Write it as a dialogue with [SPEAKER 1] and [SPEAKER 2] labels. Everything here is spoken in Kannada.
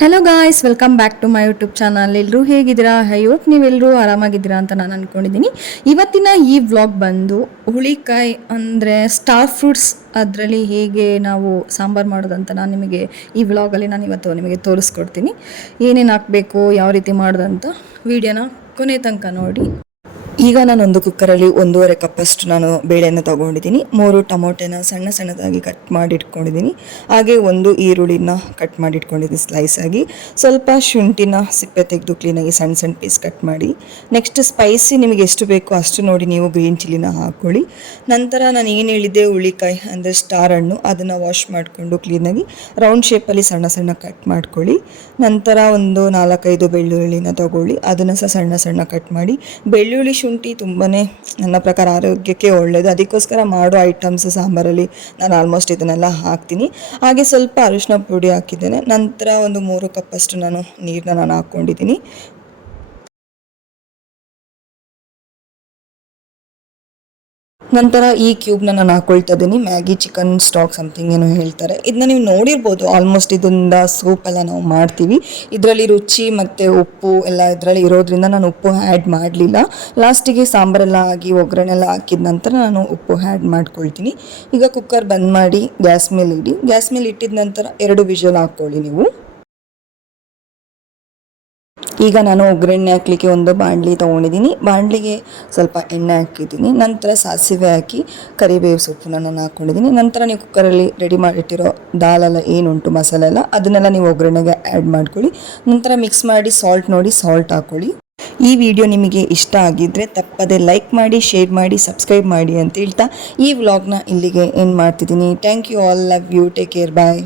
[SPEAKER 1] Hello guys welcome back to my YouTube channel ಎಲ್ಲರೂ ಹೇಗಿದ್ದೀರಾ? ಐ ಹೋಪ್ ನೀವೆಲ್ಲರೂ ಆರಾಮಾಗಿದ್ದೀರಾ ಅಂತ ನಾನು ಅಂದ್ಕೊಂಡಿದ್ದೀನಿ ಇವತ್ತಿನ ಈ ವ್ಲಾಗ್ ಬಂದು ಹುಳಿಕಾಯಿ ಅಂದರೆ ಸ್ಟಾರ್ ಫ್ರೂಟ್ಸ್ ಅದರಲ್ಲಿ ಹೇಗೆ ನಾವು ಸಾಂಬಾರು ಮಾಡೋದಂತ ನಾನು ನಿಮಗೆ ಈ ವ್ಲಾಗಲ್ಲಿ ನಾನು ಇವತ್ತು ನಿಮಗೆ ತೋರಿಸ್ಕೊಡ್ತೀನಿ. ಏನೇನು ಹಾಕಬೇಕು, ಯಾವ ರೀತಿ ಮಾಡೋದಂತ ವಿಡಿಯೋನ ಕೊನೆ ತನಕ ನೋಡಿ. ಈಗ ನಾನು ಒಂದು ಕುಕ್ಕರಲ್ಲಿ ಒಂದೂವರೆ ಕಪ್ಪಷ್ಟು ನಾನು ಬೇಳೆಯನ್ನು ತಗೊಂಡಿದ್ದೀನಿ. ಮೂರು ಟೊಮೊಟೆನ ಸಣ್ಣ ಸಣ್ಣದಾಗಿ ಕಟ್ ಮಾಡಿ ಇಟ್ಕೊಂಡಿದ್ದೀನಿ ಹಾಗೆ ಒಂದು ಈರುಳ್ಳಿನ ಕಟ್ ಮಾಡಿ ಇಟ್ಕೊಂಡಿದ್ದೀನಿ ಸ್ಲೈಸ್ ಆಗಿ. ಸ್ವಲ್ಪ ಶುಂಠಿನ ಸಿಪ್ಪೆ ತೆಗೆದು ಕ್ಲೀನಾಗಿ ಸಣ್ಣ ಸಣ್ಣ ಪೀಸ್ ಕಟ್ ಮಾಡಿ. ನೆಕ್ಸ್ಟ್ ಸ್ಪೈಸಿ ನಿಮಗೆ ಎಷ್ಟು ಬೇಕೋ ಅಷ್ಟು ನೋಡಿ ನೀವು ಗ್ರೀನ್ ಚಿಲ್ಲಿನ ಹಾಕ್ಕೊಳ್ಳಿ. ನಂತರ ನಾನು ಏನು ಹೇಳಿದ್ದೆ? ಹುಳಿಕಾಯಿ ಅಂದರೆ ಸ್ಟಾರ್ ಹಣ್ಣು. ಅದನ್ನು ವಾಶ್ ಮಾಡಿಕೊಂಡು ಕ್ಲೀನಾಗಿ ರೌಂಡ್ ಶೇಪಲ್ಲಿ ಸಣ್ಣ ಸಣ್ಣ ಕಟ್ ಮಾಡ್ಕೊಳ್ಳಿ. ನಂತರ ಒಂದು ನಾಲ್ಕೈದು ಬೆಳ್ಳುಳ್ಳಿನ ತಗೊಳ್ಳಿ. ಅದನ್ನು ಸಹ ಸಣ್ಣ ಸಣ್ಣ ಕಟ್ ಮಾಡಿ. ಬೆಳ್ಳುಳ್ಳಿ ಶುಂಠಿ ತುಂಬಾ ನನ್ನ ಪ್ರಕಾರ ಆರೋಗ್ಯಕ್ಕೆ ಒಳ್ಳೆಯದು ಅದಕ್ಕೋಸ್ಕರ ಮಾಡೋ ಐಟಮ್ಸ್ ಸಾಂಬಾರಲ್ಲಿ ನಾನು ಆಲ್ಮೋಸ್ಟ್ ಇದನ್ನೆಲ್ಲ ಹಾಕ್ತೀನಿ. ಹಾಗೆ ಸ್ವಲ್ಪ ಅರಿಶಿನ ಪುಡಿ ಹಾಕಿದ್ದೇನೆ. ನಂತರ ಒಂದು ಮೂರು ಕಪ್ಪಷ್ಟು ನಾನು ನೀರನ್ನ ನಾನು ಹಾಕ್ಕೊಂಡಿದ್ದೀನಿ. ನಂತರ ಈ ಕ್ಯೂಬ್ನ ನಾನು ಹಾಕೊಳ್ತಾ ಇದ್ದೀನಿ. ಮ್ಯಾಗಿ ಚಿಕನ್ ಸ್ಟಾಕ್ ಸಮಥಿಂಗ್ ಏನೋ ಹೇಳ್ತಾರೆ. ಇದನ್ನ ನೀವು ನೋಡಿರ್ಬೋದು. ಆಲ್ಮೋಸ್ಟ್ ಇದರಿಂದ ಸೂಪ್ ಎಲ್ಲ ನಾವು ಮಾಡ್ತೀವಿ. ಇದರಲ್ಲಿ ರುಚಿ ಮತ್ತು ಉಪ್ಪು ಎಲ್ಲ ಇದರಲ್ಲಿ ಇರೋದ್ರಿಂದ ನಾನು ಉಪ್ಪು ಆ್ಯಡ್ ಮಾಡಲಿಲ್ಲ. ಲಾಸ್ಟಿಗೆ ಸಾಂಬಾರೆಲ್ಲ ಆಗಿ ಒಗ್ಗರಣೆ ಎಲ್ಲ ಹಾಕಿದ ನಂತರ ನಾನು ಉಪ್ಪು ಆ್ಯಡ್ ಮಾಡ್ಕೊಳ್ತೀನಿ. ಈಗ ಕುಕ್ಕರ್ ಬಂದ್ ಮಾಡಿ ಗ್ಯಾಸ್ ಮೇಲೆ ಇಡಿ. ಗ್ಯಾಸ್ ಮೇಲೆ ಇಟ್ಟಿದ ನಂತರ ಎರಡು ವಿಷಲ್ ಹಾಕ್ಕೊಳ್ಳಿ ನೀವು. ಈಗ ನಾನು ಒಗ್ಗರಣೆ ಹಾಕಲಿಕ್ಕೆ ಒಂದು ಬಾಣಲಿ ತೊಗೊಂಡಿದ್ದೀನಿ. ಬಾಣಲಿಗೆ ಸ್ವಲ್ಪ ಎಣ್ಣೆ ಹಾಕಿದ್ದೀನಿ. ನಂತರ ಸಾಸಿವೆ ಹಾಕಿ ಕರಿಬೇವು ಸೊಪ್ಪನ್ನ ನಾನು ಹಾಕ್ಕೊಂಡಿದ್ದೀನಿ ನಂತರ ನೀವು ಕುಕ್ಕರಲ್ಲಿ ರೆಡಿ ಮಾಡಿಟ್ಟಿರೋ ದಾಲೆಲ್ಲ ಏನುಂಟು ಮಸಾಲೆ ಎಲ್ಲ, ಅದನ್ನೆಲ್ಲ ನೀವು ಒಗ್ಗರಣೆಗೆ ಆ್ಯಡ್ ಮಾಡ್ಕೊಳ್ಳಿ. ನಂತರ ಮಿಕ್ಸ್ ಮಾಡಿ ಸಾಲ್ಟ್ ನೋಡಿ ಸಾಲ್ಟ್ ಹಾಕ್ಕೊಳ್ಳಿ ಈ ವಿಡಿಯೋ ನಿಮಗೆ ಇಷ್ಟ ಆಗಿದ್ದರೆ ತಪ್ಪದೆ ಲೈಕ್ ಮಾಡಿ ಶೇರ್ ಮಾಡಿ ಸಬ್ಸ್ಕ್ರೈಬ್ ಮಾಡಿ ಅಂತ ಹೇಳ್ತಾ ಈ ವ್ಲಾಗ್ನ ಇಲ್ಲಿಗೆ ಏನು ಮಾಡ್ತಿದ್ದೀನಿ. Thank you all love you take care bye